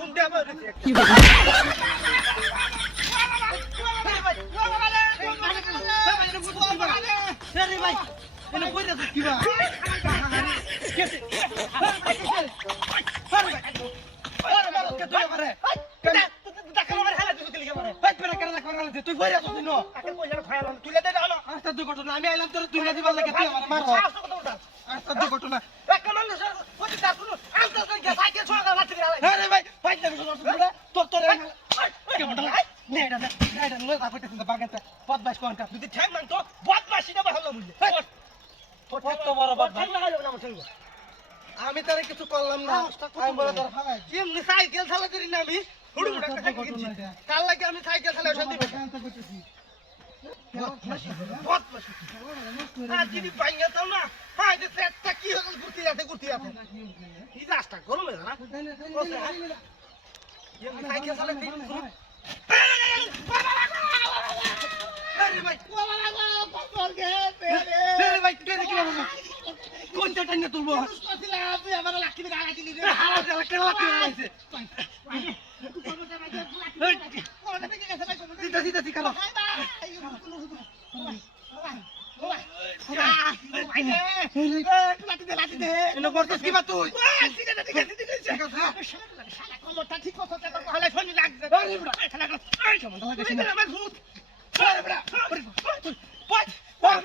গুন্ডা মারে কি বলে আরে ভাই এনে কইরা তো কি ভাই কেসে আরে বাবা কে তুই মারে টাকা মারে হালা তুই লিখে মারে ভাই পেরা কেন না করালে তুই কইরা তো দিনো আকে কইরা খায়ালাম তুই লে দে হলো আস্তা দুর্ঘটনা আমি আইলাম তোর তুই না দিবার লাগে তুই আমার মার আস্তা দুর্ঘটনা এক মানুষ ওই তার শুনো আস্তা তুই সাইকেল ছোড়া লাঠি দিয়ে আরে ভাই ভাই তোর তোর কেমন লাগে নে এটা এটা লয়ে যা কইতেছিস বাগানতে পদবাস কোন কাজ যদি ঠ্যাং মানতো বদমাশিটা ভালো বুঝলে কত বড় বদমাশ আমি তারে কিছু করলাম না আমি বলে তোর ভাগাই এমনি সাইকেল চালা করি না আমি হুড়ু হুড়ু একটা কিনছি কাল লাগে আমি সাইকেল চালা শান্তি পাই বদমাশি আর যদি পাইয়া তাও না হ্যাঁ যে পেটটা কি হল গুটি আছে এই রাস্তা গরমে না এমনি সাইকেল চালা করি আরে ভাই ভাই তুই দেখি না কোনটা টাইনা তুলবো তুই আমার লাকি দিয়ে আলা দিলি রে হালা দিলা কেন লাকি আইছে সিধা সিধা ঠিক করো লাঠি দে এনে করতেছ কি বা তুই ঠিক আছে শালা কোমরটা ঠিক করছ তো ভালো শনি লাগছে আরে বড় শালা এই কেমন লাগে না আমার ভূত আরে বড়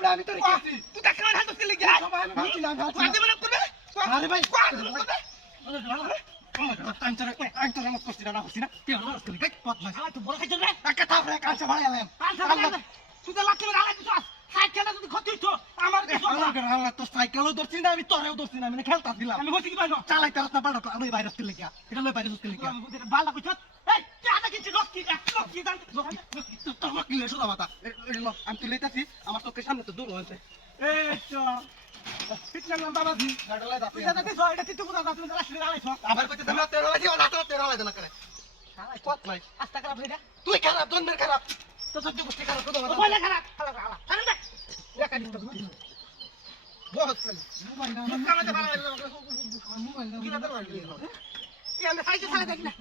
আমি তোর কি তুই দেখ কেমন হাত দিলি গা আমি ভাবছিলাম আরে মানে করবে আরে ভাই আমি তোর মত করছিস না তুই আমার করলি দেখ পথ না তুই বড় খাইছিস রে একটা থাপ রে কাঁচা ভাড়া এলাম তুই তো লাঠি মেরে আলাই দিছ সাইকেলটা যদি ক্ষতি হইতো আমার আল্লাহ তো সাইকেলও ধরছিস না আমি তোরেও ধরছিস না আমি খেলতাছিলাম আমি বলছি কি ভাই চালাইতে রাস্তা বাড়া আমি বাইরে থেকে লিখা এটা লই বাইরে থেকে লিখা বালা কইছ এই তুই আটা কিনছিস লক্কি জান তোর লক্কি লে সোজা মাথা আমি তুই লইতাছি আমার চোখের সামনে তো দূর হইছে এই তো পিছনে নাম বাবা জি গাড়ালাই দাও এটা দিছ এটা তুই বুঝা দাও তুমি লাঠি মেরে আলাইছ আবার কইতে তুমি তেরা লাগি ওলা তো তেরা লাগি না করে শালা কত নাই আস্তা খারাপ হইরা তুই খারাপ দন্ডের খারাপ তো সত্যি বুঝতে খারাপ কত কথা বলে খারাপ হালা ছাড়েন দে লেখা দিছ বহুত কল মোবাইল দাও কামাতে ভালো লাগে মোবাইল দাও কিনা দাও এই আমি সাইকেল চালা দেখি না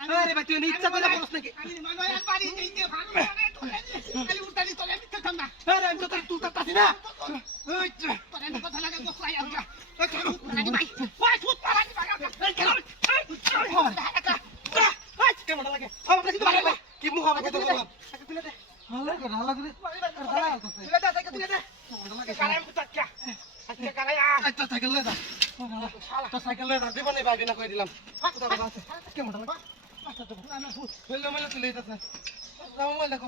আরে ভাই তুই ইচ্ছা করে বলছ নাকি আমি মনে হয় বাড়ি যাইতে ভালো খালি উঠালি তোলে আমি থাম না আরে আমি তো তুই তাতাছি না ওই তোরে কথা লাগে বসলাই আমরা ওই কেমন ভাই ওই ফুট পালানি ভাগা এই কেমন কেমন লাগে আমার কাছে তো ভালো কি মুখ হবে তো বললাম তুলে দে হালা করে তুলে দে তুলে দে কেমন লাগে কারাম কুতাক্কা আজকে কারায়া আচ্ছা সাইকেল লে দা তো সাইকেল লে দা জীবনে বাইবে না কই দিলাম কথা বাবা আছে কেমন লাগে আচ্ছা তো আমি ফুট বললো মানে তুলে দিতেছ যাও মই দেখো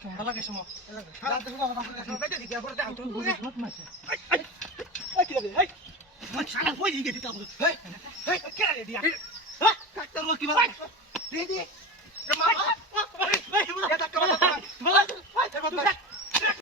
কেমন লাগে সময় রাত দেখো বাবা বাইরে দিকে পড়ে দাও তো বহুত মাসে এই কি রে এই শালা কই দিকে দিতা এই এই কে রে দিয়া